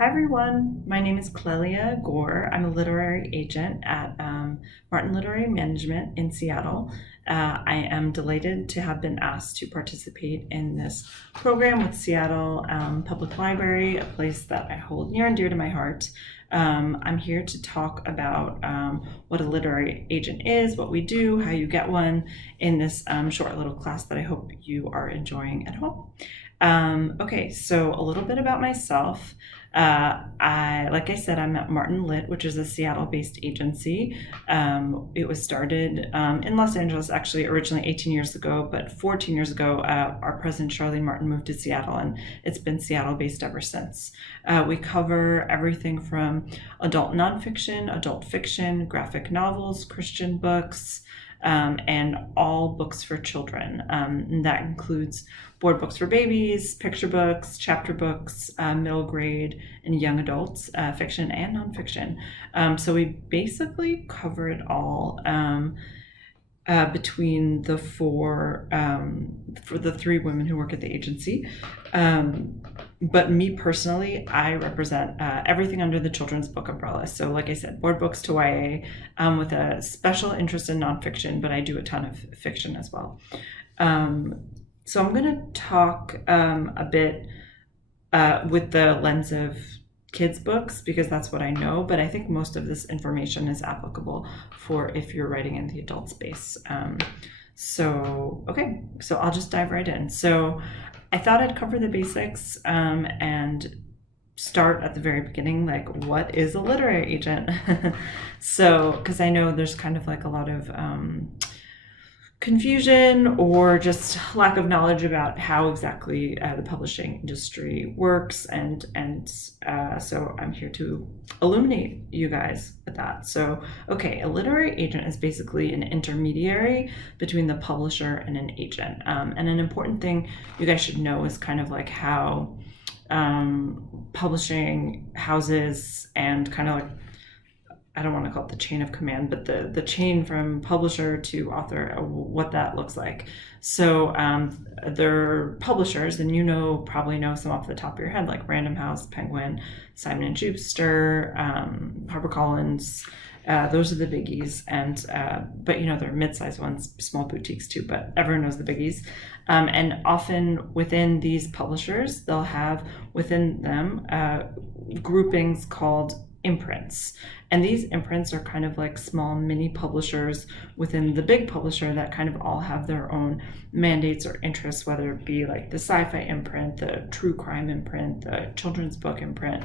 Hi everyone, my name is Clelia Gore. I'm a literary agent at Martin Literary Management in Seattle. I am delighted to have been asked to participate in this program with Seattle Public Library, a place that I hold near and dear to my heart. I'm here to talk about what a literary agent is, what we do, how you get one in this short little class that I hope you are enjoying at home. Okay, so a little bit about myself. Like I said, I'm at Martin Lit, which is a Seattle-based agency. It was started in Los Angeles, actually, originally 18 years ago, but 14 years ago, our president, Charlene Martin, moved to Seattle, and it's been Seattle-based ever since. We cover everything from adult nonfiction, adult fiction, graphic novels, Christian books, and all books for children. And that includes board books for babies, picture books, chapter books, middle grade and young adults, fiction and nonfiction. So we basically cover it all between the four, for the three women who work at the agency. But me personally, I represent everything under the children's book umbrella. So like I said, board books to YA with a special interest in nonfiction, but I do a ton of fiction as well. So I'm going to talk a bit with the lens of kids' books because that's what I know, but I think most of this information is applicable for if you're writing in the adult space. Okay, so I'll just dive right in. So I thought I'd cover the basics and start at the very beginning, like what is a literary agent? So, because I know there's kind of like a lot of confusion or just lack of knowledge about how exactly the publishing industry works, and so I'm here to illuminate you guys with that. So okay, a literary agent is basically an intermediary between the publisher and an agent, and an important thing you guys should know is kind of like how publishing houses and kind of like, I don't want to call it the chain of command, but the chain from publisher to author, what that looks like. So they're publishers, and probably know some off the top of your head, like Random House, Penguin, Simon & Schuster, HarperCollins. Those are the biggies, and but there are mid-sized ones, small boutiques too, but everyone knows the biggies. And often within these publishers, they'll have within them groupings called imprints. And these imprints are kind of like small mini publishers within the big publisher that kind of all have their own mandates or interests, whether it be like the sci-fi imprint, the true crime imprint, the children's book imprint,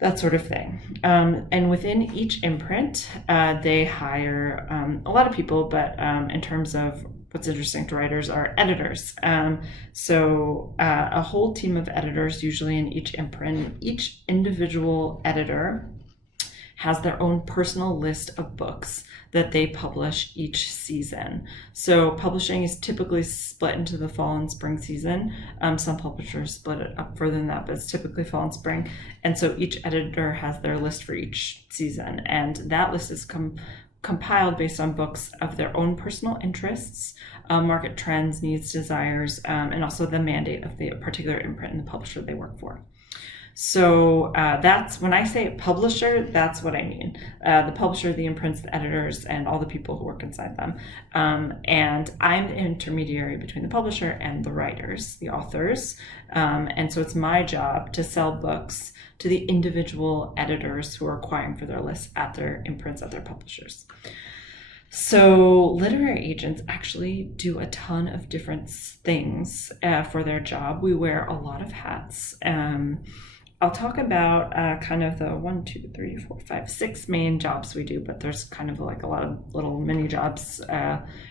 that sort of thing. And within each imprint, they hire a lot of people, but in terms of what's interesting to writers are editors. So a whole team of editors, usually in each imprint. Each individual editor has their own personal list of books that they publish each season. So publishing is typically split into the fall and spring season. Some publishers split it up further than that, but it's typically fall and spring. And so each editor has their list for each season. And that list is compiled based on books of their own personal interests, market trends, needs, desires, and also the mandate of the particular imprint and the publisher they work for. So that's when I say publisher, that's what I mean. The publisher, the imprints, the editors, and all the people who work inside them. And I'm the intermediary between the publisher and the writers, the authors. And so it's my job to sell books to the individual editors who are acquiring for their lists at their imprints, at their publishers. So literary agents actually do a ton of different things for their job. We wear a lot of hats. I'll talk about kind of the 6 main jobs we do, but there's kind of like a lot of little mini jobs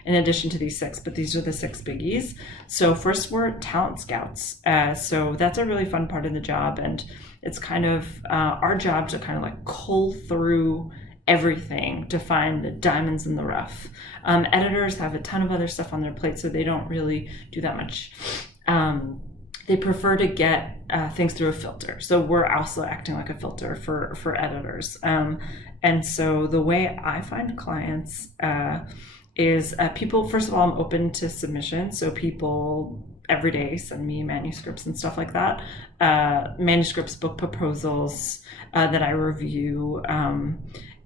in addition to these 6, but these are the 6 biggies. So first, we're talent scouts. So that's a really fun part of the job, and it's kind of our job to kind of like cull through everything to find the diamonds in the rough. Editors have a ton of other stuff on their plate, so they don't really do that much. They prefer to get things through a filter. So we're also acting like a filter for editors. And so the way I find clients is people, first of all, I'm open to submission. So people every day send me manuscripts and stuff like that. Manuscripts, book proposals that I review.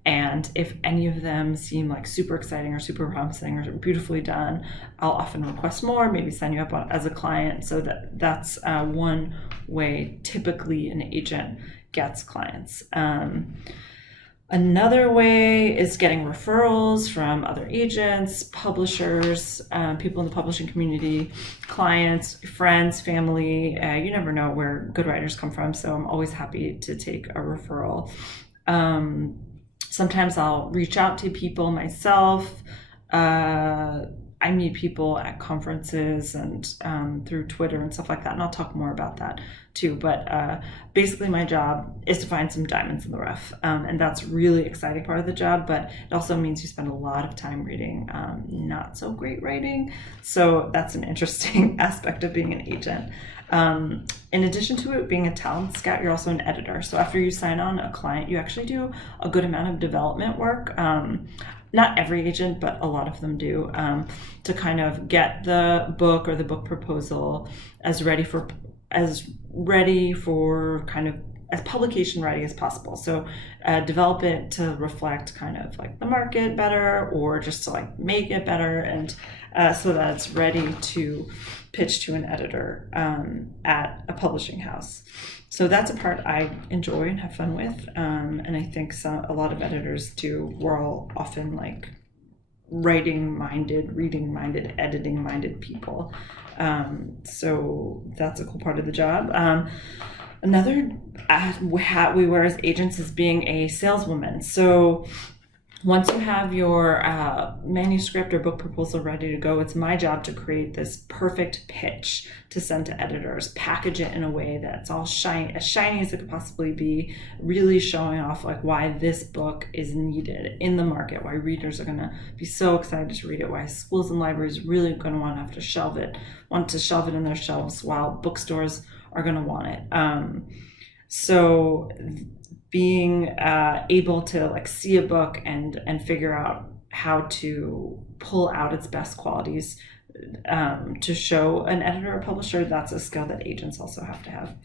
And if any of them seem like super exciting or super promising or beautifully done, I'll often request more, maybe sign you up as a client. So that's one way typically an agent gets clients. Another way is getting referrals from other agents, publishers, people in the publishing community, clients, friends, family. You never know where good writers come from, so I'm always happy to take a referral. Sometimes I'll reach out to people myself. I meet people at conferences and through Twitter and stuff like that, and I'll talk more about that too. But basically my job is to find some diamonds in the rough, and that's really exciting part of the job, but it also means you spend a lot of time reading not so great writing. So that's an interesting aspect of being an agent. In addition to it being a talent scout, you're also an editor. So after you sign on a client, you actually do a good amount of development work. Not every agent, but a lot of them do, to kind of get the book or the book proposal as ready for kind of as publication ready as possible. So develop it to reflect kind of like the market better, or just to like make it better, and so that it's ready to pitch to an editor at a publishing house. So that's a part I enjoy and have fun with, and I think a lot of editors do. We're all often like writing-minded, reading-minded, editing-minded people. So that's a cool part of the job. Another hat we wear as agents is being a saleswoman. So once you have your manuscript or book proposal ready to go, it's my job to create this perfect pitch to send to editors, package it in a way that's all as shiny as it could possibly be, really showing off like why this book is needed in the market, why readers are going to be so excited to read it, why schools and libraries really going to want to have to shelve it in their shelves, while bookstores are going to want it. So being able to like see a book and figure out how to pull out its best qualities to show an editor or publisher, that's a skill that agents also have to have.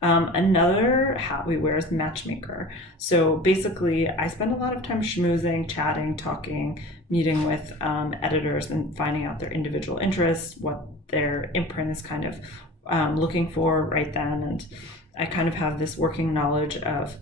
Another hat we wear is matchmaker. So basically I spend a lot of time schmoozing, chatting, talking, meeting with editors and finding out their individual interests, what their imprint is kind of looking for right then. And I kind of have this working knowledge of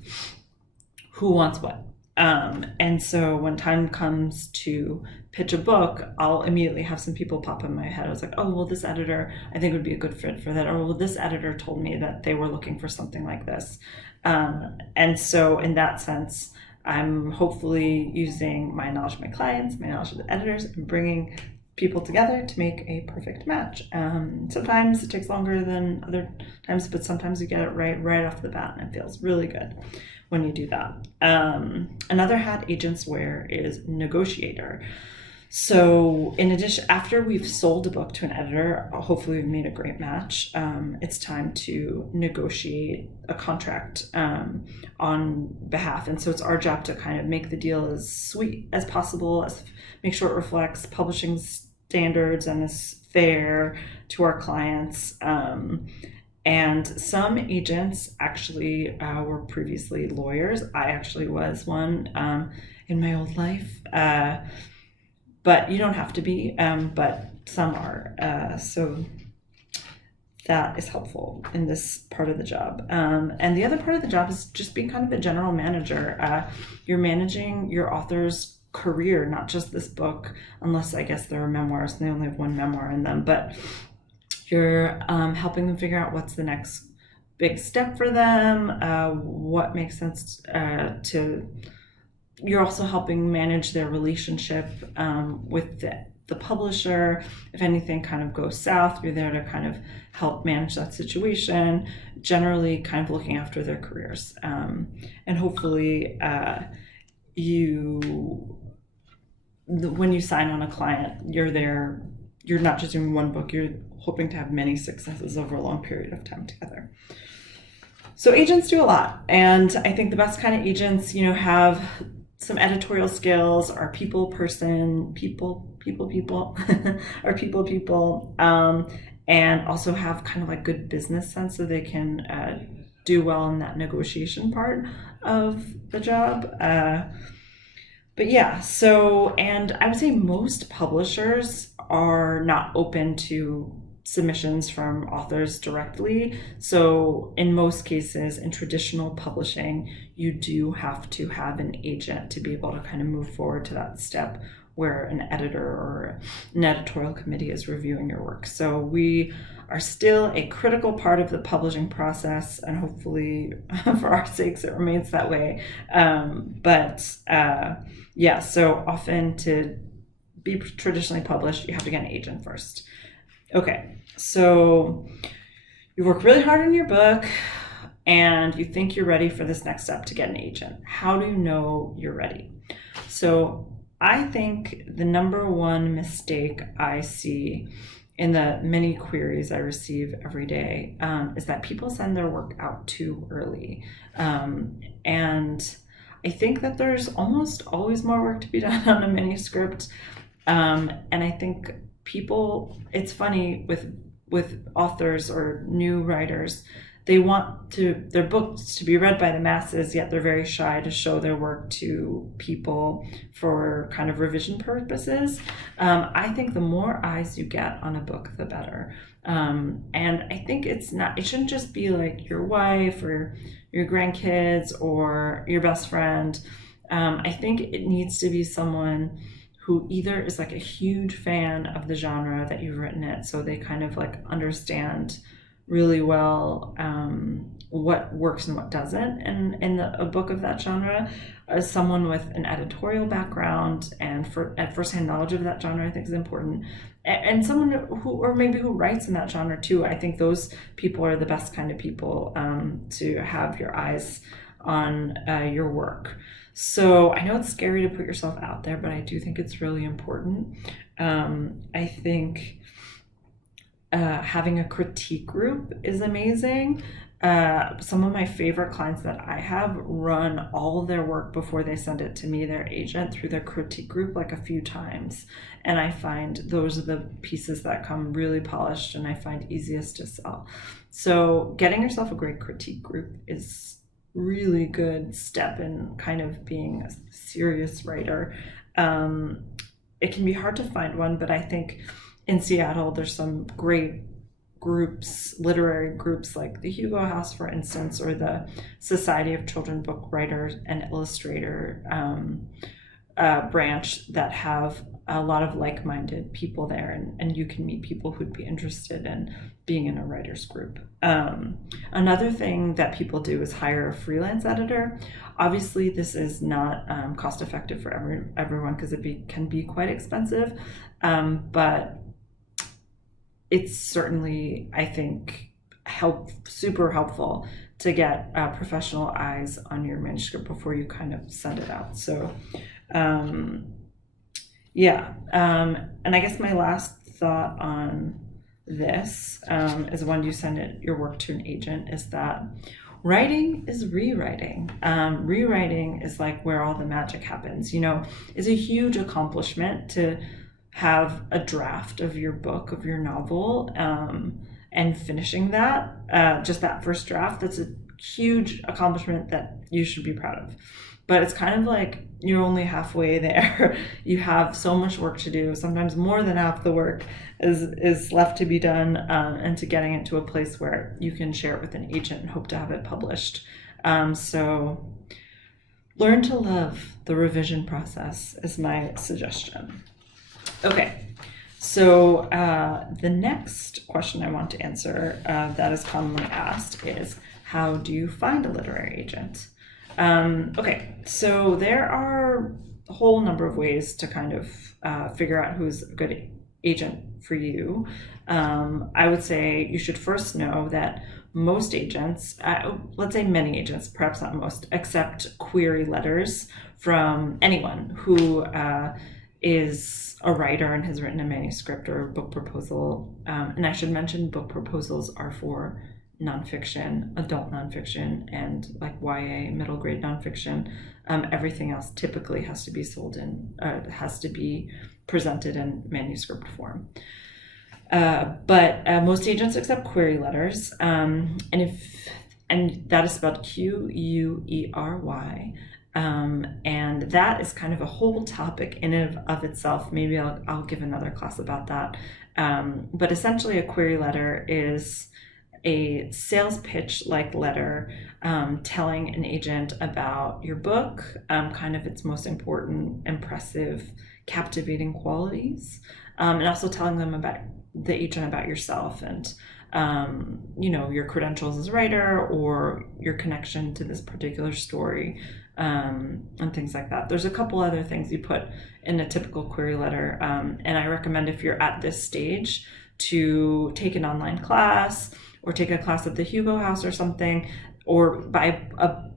who wants what. And so when time comes to pitch a book, I'll immediately have some people pop in my head. I was like, oh, well, this editor, I think would be a good fit for that. Or well, this editor told me that they were looking for something like this. And so in that sense, I'm hopefully using my knowledge of my clients, my knowledge of the editors, and bringing people together to make a perfect match. Sometimes it takes longer than other times, but sometimes you get it right off the bat, and it feels really good when you do that. Another hat agents wear is negotiator. So in addition, after we've sold a book to an editor, hopefully we've made a great match, it's time to negotiate a contract on behalf. And so it's our job to kind of make the deal as sweet as possible, make sure it reflects publishing standards and is fair to our clients. And some agents actually were previously lawyers. I actually was one in my old life. But you don't have to be, but some are. So that is helpful in this part of the job. And the other part of the job is just being kind of a general manager. You're managing your author's career, not just this book, unless I guess there are memoirs and they only have one memoir in them, but you're helping them figure out what's the next big step for them, what makes sense you're also helping manage their relationship with the publisher. If anything kind of goes south, you're there to kind of help manage that situation, generally kind of looking after their careers. And hopefully when you sign on a client, you're not just doing one book, you're hoping to have many successes over a long period of time together. So agents do a lot. And I think the best kind of agents, have some editorial skills, are people, and also have kind of like good business sense so they can do well in that negotiation part of the job. But yeah, so, and I would say most publishers are not open to submissions from authors directly. So, in most cases, in traditional publishing, you do have to have an agent to be able to kind of move forward to that step where an editor or an editorial committee is reviewing your work. So, we are still a critical part of the publishing process, and hopefully, for our sakes, it remains that way. Yeah, so often to be traditionally published, you have to get an agent first. Okay, so you work really hard on your book and you think you're ready for this next step to get an agent. How do you know you're ready? So I think the number one mistake I see in the many queries I receive every day is that people send their work out too early. And I think that there's almost always more work to be done on a manuscript. And I think people, it's funny with authors or new writers, they want their books to be read by the masses, yet they're very shy to show their work to people for kind of revision purposes. I think the more eyes you get on a book, the better. And I think it shouldn't just be like your wife or your grandkids or your best friend. I think it needs to be someone who either is like a huge fan of the genre that you've written it, so they kind of like understand really well what works and what doesn't in a book of that genre, as someone with an editorial background and firsthand knowledge of that genre I think is important, and someone who writes in that genre too. I think those people are the best kind of people to have your eyes on your work. So I know it's scary to put yourself out there, but I do think it's really important. I think having a critique group is amazing. Some of my favorite clients that I have run all of their work before they send it to me, their agent, through their critique group like a few times. And I find those are the pieces that come really polished and I find easiest to sell. So getting yourself a great critique group is really good step in kind of being a serious writer. It can be hard to find one, but I think in Seattle there's some great groups, literary groups like the Hugo House, for instance, or the Society of Children Book Writers and Illustrator branch that have a lot of like-minded people there, and you can meet people who'd be interested in being in a writer's group. Another thing that people do is hire a freelance editor. Obviously, this is not cost effective for everyone because it can be quite expensive, but it's certainly, I think, super helpful to get professional eyes on your manuscript before you kind of send it out. So and I guess my last thought on this is when you send your work to an agent is that writing is rewriting. Rewriting is like where all the magic happens. It's a huge accomplishment to have a draft of your book, of your novel, and finishing that, just that first draft. That's a huge accomplishment that you should be proud of. But it's kind of like you're only halfway there. You have so much work to do. Sometimes more than half the work is left to be done, and to getting it to a place where you can share it with an agent and hope to have it published. So learn to love the revision process is my suggestion. Okay, so the next question I want to answer that is commonly asked is, how do you find a literary agent? Okay, so there are a whole number of ways to kind of figure out who's a good agent for you. I would say you should first know that most agents, let's say many agents, perhaps not most, accept query letters from anyone who is a writer and has written a manuscript or a book proposal. And I should mention book proposals are for nonfiction, adult nonfiction, and like YA, middle grade nonfiction. Everything else typically has to be presented in manuscript form. But most agents accept query letters, and that is spelled Queury. And that is kind of a whole topic in and of itself. Maybe I'll give another class about that. But essentially, a query letter is a sales pitch like letter telling an agent about your book, kind of its most important, impressive, captivating qualities, and also telling them about the agent about yourself and your credentials as a writer or your connection to this particular story, and things like that. There's a couple other things you put in a typical query letter, and I recommend, if you're at this stage, to take an online class or take a class at the Hugo House or something, or buy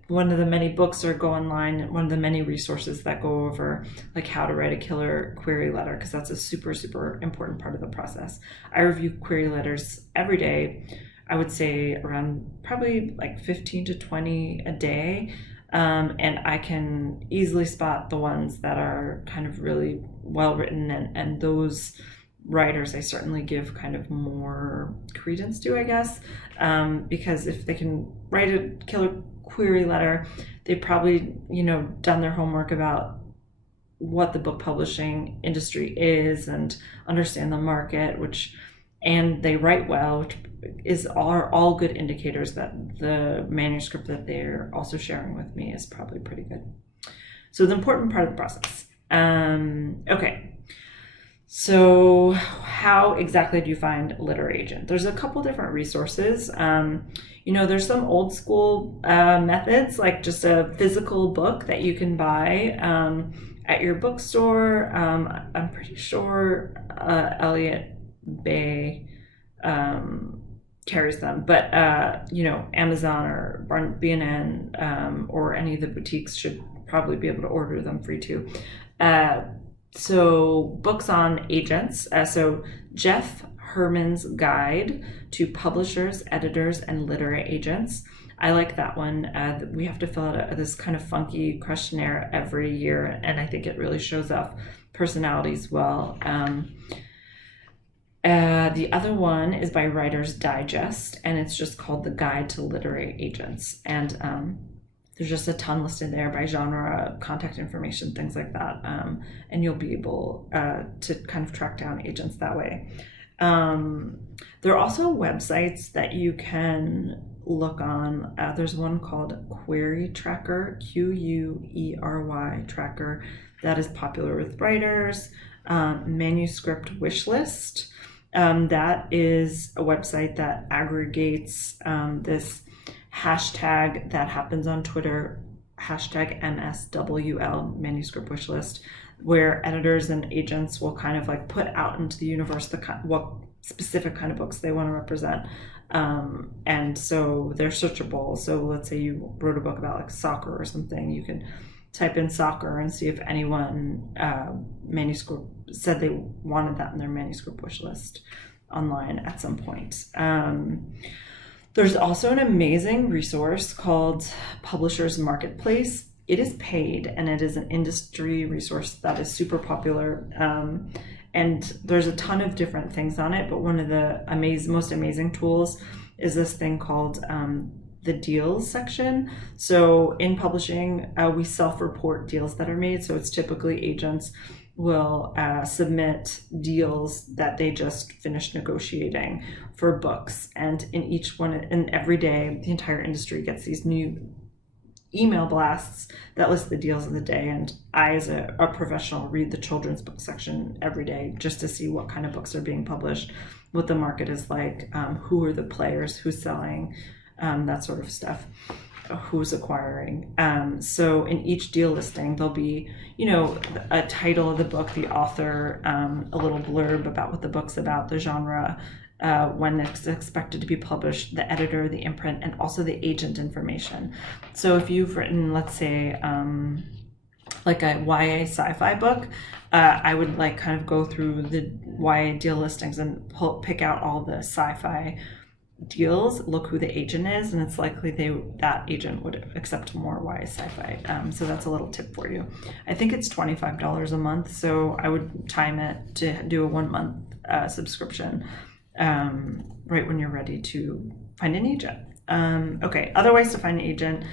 one of the many books, or go online, one of the many resources that go over like how to write a killer query letter, because that's a super, super important part of the process. I review query letters every day. I would say around probably like 15 to 20 a day. And I can easily spot the ones that are kind of really well written, and those writers I certainly give kind of more credence to, I guess, because if they can write a killer query letter, they've probably done their homework about what the book publishing industry is and understand the market, and they write well, which are all good indicators that the manuscript that they're also sharing with me is probably pretty good. So it's an important part of the process. Okay. So how exactly do you find a literary agent? There's a couple different resources. There's some old school methods, like just a physical book that you can buy at your bookstore. I'm pretty sure Elliott Bay carries them, but Amazon or B&N or any of the boutiques should probably be able to order them free too. So books on agents. So Jeff Herman's Guide to Publishers, Editors, and Literary Agents. I like that one. We have to fill out this kind of funky questionnaire every year, and I think it really shows off personalities well. The other one is by Writer's Digest, and it's just called The Guide to Literary Agents. And there's just a ton listed there by genre, contact information, things like that. And you'll be able to kind of track down agents that way. There are also websites that you can look on. There's one called Query Tracker, Query Tracker, that is popular with writers. Manuscript Wishlist. That is a website that aggregates this hashtag that happens on Twitter, hashtag MSWL, manuscript wishlist, where editors and agents will kind of like put out into the universe what specific kind of books they want to represent. And so they're searchable. So let's say you wrote a book about like soccer or something, you can type in soccer and see if anyone manuscript said they wanted that in their manuscript wish list online at some point. There's also an amazing resource called Publishers Marketplace. It is paid, and it is an industry resource that is super popular. And there's a ton of different things on it, but one of the most amazing tools is this thing called the deals section. So in publishing, we self-report deals that are made. So it's typically agents will submit deals that they just finished negotiating for books. And in each one, and every day, the entire industry gets these new email blasts that list the deals of the day. And I, as a professional, read the children's book section every day just to see what kind of books are being published, what the market is like, who are the players, who's selling, that sort of stuff, who's acquiring. So in each deal listing, there'll be, a title of the book, the author, a little blurb about what the book's about, the genre, when it's expected to be published, the editor, the imprint, and also the agent information. So if you've written, let's say, like a YA sci-fi book, I would like kind of go through the YA deal listings and pick out all the sci-fi deals, look who the agent is, and it's likely that agent would accept more YA sci-fi. So that's a little tip for you. I think it's $25 a month, so I would time it to do a 1 month subscription. right when you're ready to find an agent. Okay, other ways to find an agent.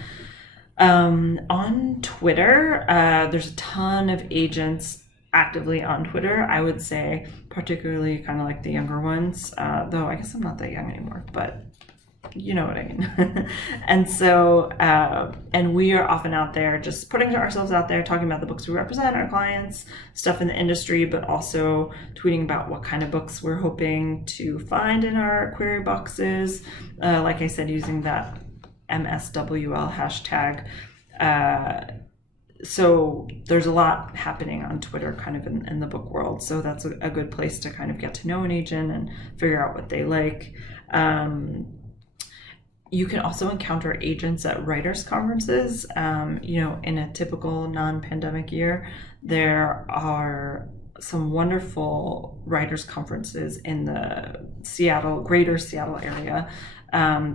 On Twitter, there's a ton of agents actively on Twitter. I would say particularly kind of like the younger ones, though I guess I'm not that young anymore, but you know what I mean. And so, and we are often out there just putting ourselves out there, talking about the books we represent, our clients, stuff in the industry, but also tweeting about what kind of books we're hoping to find in our query boxes. Like I said, using that MSWL hashtag. So there's a lot happening on Twitter kind of in the book world. So that's a good place to kind of get to know an agent and figure out what they like. You can also encounter agents at writers' conferences. In a typical non-pandemic year, there are some wonderful writers' conferences in the greater Seattle area.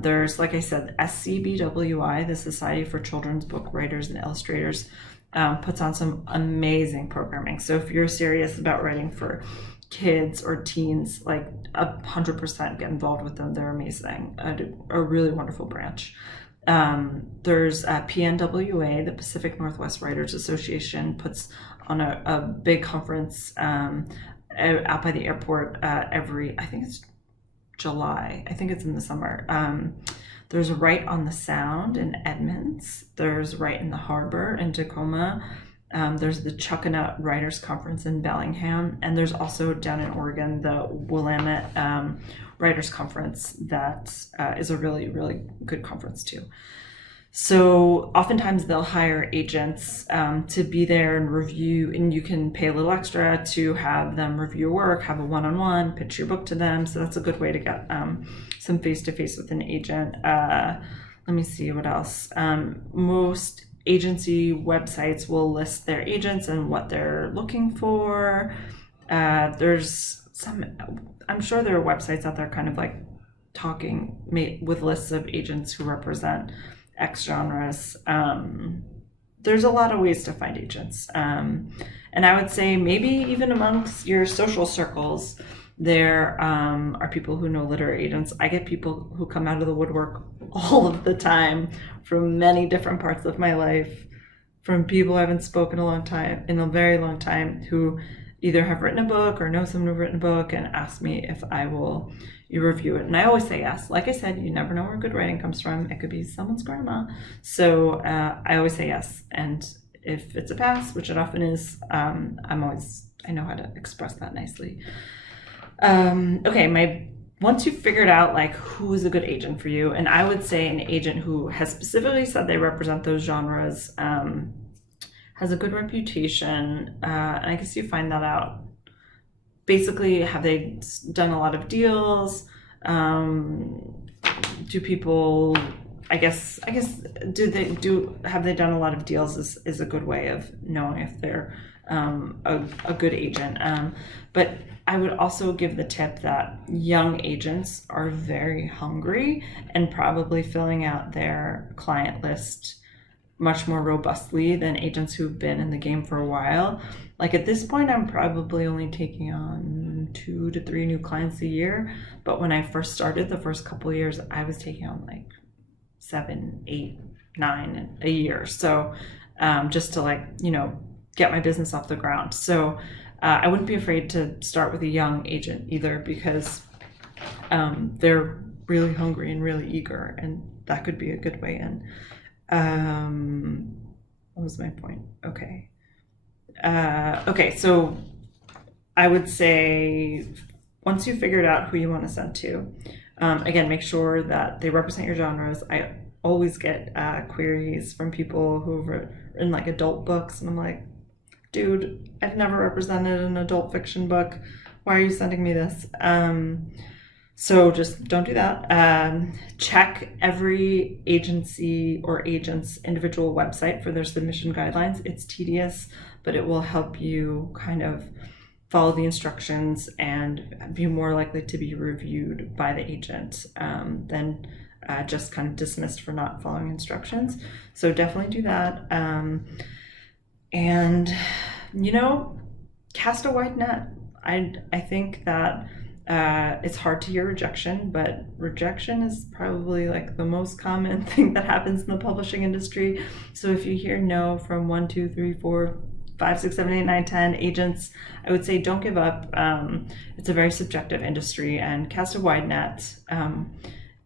There's, like I said, SCBWI, the Society for Children's Book Writers and Illustrators, puts on some amazing programming. So if you're serious about writing for kids or teens, like 100% get involved with them. They're amazing. A really wonderful branch. There's PNWA, the Pacific Northwest Writers Association, puts on a big conference out by the airport I think it's July. I think it's in the summer. There's Write on the Sound in Edmonds. There's Write in the Harbor in Tacoma. There's the Chuckanut Writers Conference in Bellingham, and there's also down in Oregon the Willamette Writers Conference that is a really, really good conference too. So oftentimes they'll hire agents to be there and review, and you can pay a little extra to have them review your work, have a one-on-one, pitch your book to them. So that's a good way to get some face-to-face with an agent. Let me see what else. Most agency websites will list their agents and what they're looking for. I'm sure there are websites out there kind of like talking with lists of agents who represent X genres. There's a lot of ways to find agents. And I would say maybe even amongst your social circles, there are people who know literary agents. I get people who come out of the woodwork all of the time from many different parts of my life, from people I haven't spoken in a very long time, who either have written a book or know someone who've written a book and ask me if you review it. And I always say yes. Like I said, you never know where good writing comes from. It could be someone's grandma. So I always say yes. And if it's a pass, which it often is, I know how to express that nicely. Once you've figured out like who is a good agent for you, and I would say an agent who has specifically said they represent those genres, has a good reputation, and I guess you find that out. Basically, have they done a lot of deals? Do people, have they done a lot of deals is a good way of knowing if they're a good agent. But I would also give the tip that young agents are very hungry and probably filling out their client list much more robustly than agents who've been in the game for a while. Like at this point, I'm probably only taking on 2 to 3 new clients a year. But when I first started, the first couple of years, I was taking on like 7, 8, 9 a year. So just to get my business off the ground. So I wouldn't be afraid to start with a young agent either, because they're really hungry and really eager, and that could be a good way in. What was my point? Okay. So I would say once you've figured out who you want to send to, again, make sure that they represent your genres. I always get queries from people who've written like adult books, and I'm like, dude, I've never represented an adult fiction book. Why are you sending me this? So just don't do that. Check every agency or agent's individual website for their submission guidelines. It's tedious, but it will help you kind of follow the instructions and be more likely to be reviewed by the agent than just kind of dismissed for not following instructions. So definitely do that. And, cast a wide net. I think that It's hard to hear rejection, but rejection is probably like the most common thing that happens in the publishing industry. So if you hear no from 1, 2, 3, 4, 5, 6, 7, 8, 9, 10 agents, I would say don't give up. It's a very subjective industry, and cast a wide net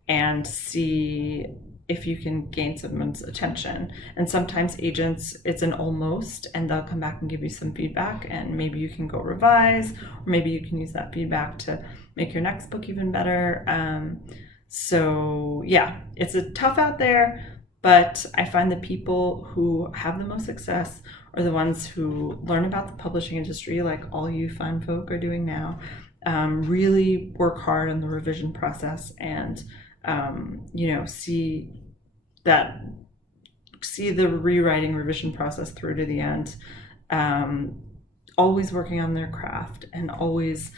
and see if you can gain someone's attention. And sometimes agents, it's an almost, and they'll come back and give you some feedback, and maybe you can go revise, or maybe you can use that feedback to make your next book even better. So yeah, it's a tough out there, but I find the people who have the most success are the ones who learn about the publishing industry, like all you fun folk are doing now, really work hard on the revision process, and see the rewriting revision process through to the end, always working on their craft, and always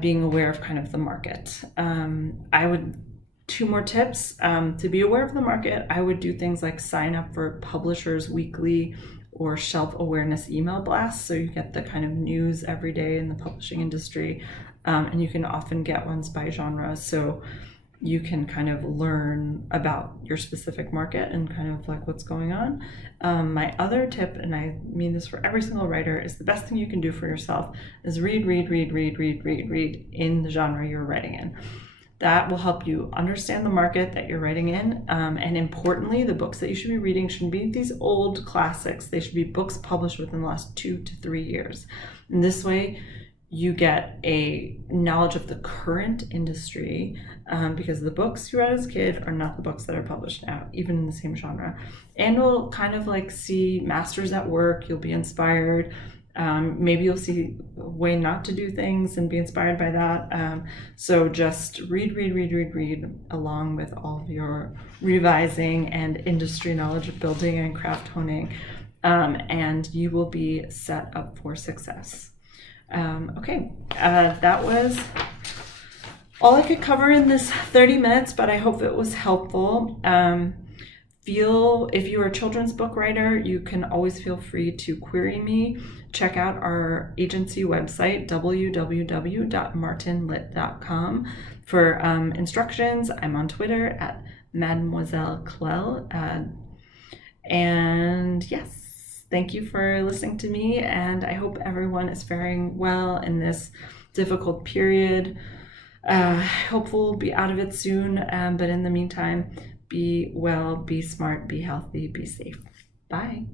being aware of kind of the market. I would, 2 more tips to be aware of the market. I would do things like sign up for Publishers Weekly or shelf awareness email blasts, so you get the kind of news every day in the publishing industry, and you can often get ones by genre, so you can kind of learn about your specific market and kind of like what's going on. My other tip, and I mean this for every single writer, is the best thing you can do for yourself is read in the genre you're writing in. That will help you understand the market that you're writing in. And importantly, the books that you should be reading shouldn't be these old classics. They should be books published within the last 2 to 3 years. And this way, you get a knowledge of the current industry, because the books you read as a kid are not the books that are published now, even in the same genre. And you'll kind of like see masters at work. You'll be inspired. Maybe you'll see a way not to do things and be inspired by that. So just read along with all of your revising and industry knowledge building and craft honing, and you will be set up for success. Okay, that was all I could cover in this 30 minutes, but I hope it was helpful. If you're a children's book writer, you can always feel free to query me. Check out our agency website, www.martinlit.com, for instructions. I'm on Twitter at Mademoiselle Clell. And yes, thank you for listening to me, and I hope everyone is faring well in this difficult period. Hopefully we'll be out of it soon, but in the meantime, be well, be smart, be healthy, be safe. Bye.